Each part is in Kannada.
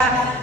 Yeah.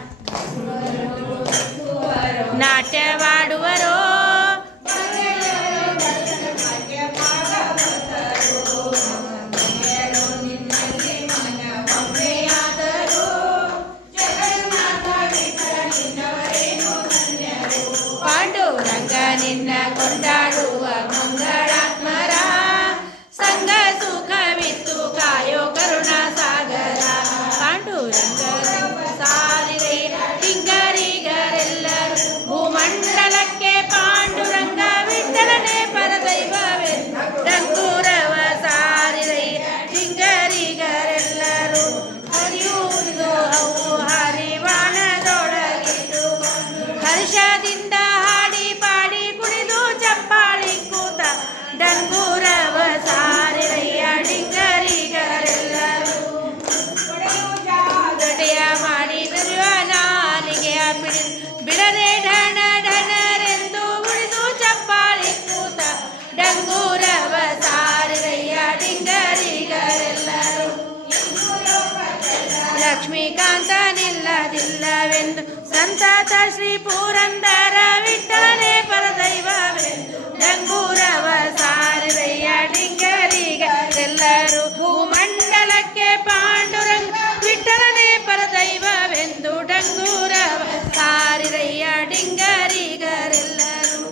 ಲಕ್ಷ್ಮೀಕಾಂತ ನಿಲ್ಲದಿಲ್ಲವೆಂದು ಸಂತಾತ ಶ್ರೀ ಪುರಂದರ ವಿಟ್ಟನೆ ಪರದೈವವೆಂದು ಡಂಗೂರವ ಸಾರಿರಯ್ಯ ಡಿಂಗರಿಗರೆಲ್ಲರೂ ಭೂಮಂಡಲಕ್ಕೆ ಪಾಂಡುರಂಗ ವಿಠಲನೆ ಪರದೈವವೆಂದು ಡಂಗೂರವ ಸಾರಿರಯ್ಯ ಡಿಂಗರಿಗರೆಲ್ಲರೂ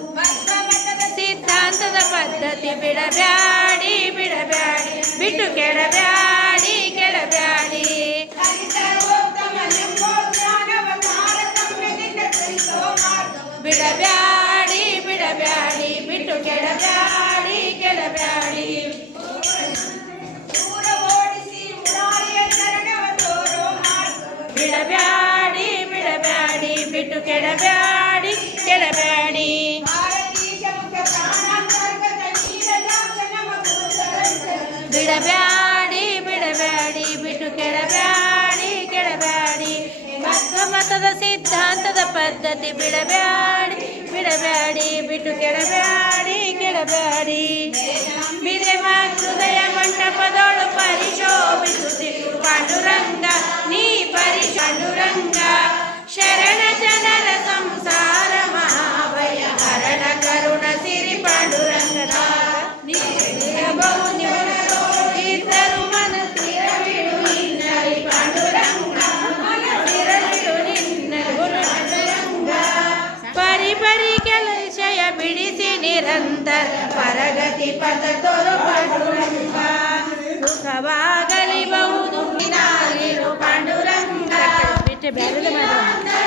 ಸಿದ್ಧಾಂತದ ಪದ್ಧತಿ ಬಿಡಬ್ಯಾಡಿ ಬಿಡಬ್ಯಾಡಿ ಬಿಡಬ್ಯಾಡಿ ಬಿಟ್ಟು ಕೆಡಬ್ಯಾಡಿ ಕೆಡಬ್ಯಾಡಿ ಬಿಡಬ್ಯಾಡಿ ಬಿಡಬ್ಯಾಡಿ ಬಿಟ್ಟು ಕೆಡಬ್ಯಾಡಿ ಕೆಡಬ್ಯಾಡಿ ಬಿಡಬ್ಯಾಡಿ ಬಿಡಬ್ಯಾಡಿ ಬಿಟ್ಟು ಕೆಡಬ್ಯಾಡಿ ಕೆಡಬ್ಯಾಡಿ ಮತ ಮತದ ಸಿದ್ಧಾಂತದ ಪದ್ಧತಿ ಬಿಡಬೇಡಿ ಬಿಡಬೇಡಿ ಬಿಟ್ಟು ಕೆಡಬೇಡಿ ಕೆಡಬೇಡಿ. ಬಿದೆ ಹೃದಯ ಮಂಟಪದೊಳು ಪರಿಶೋಭಿಸುತ್ತಿ ಪಾಂಡುರಂಗ ನಿರಂತರ ಪರಗತಿ ಪಥ ತೋರು ಪಾಂಡುರಂಗ ಸುಖವಾಗಲಿ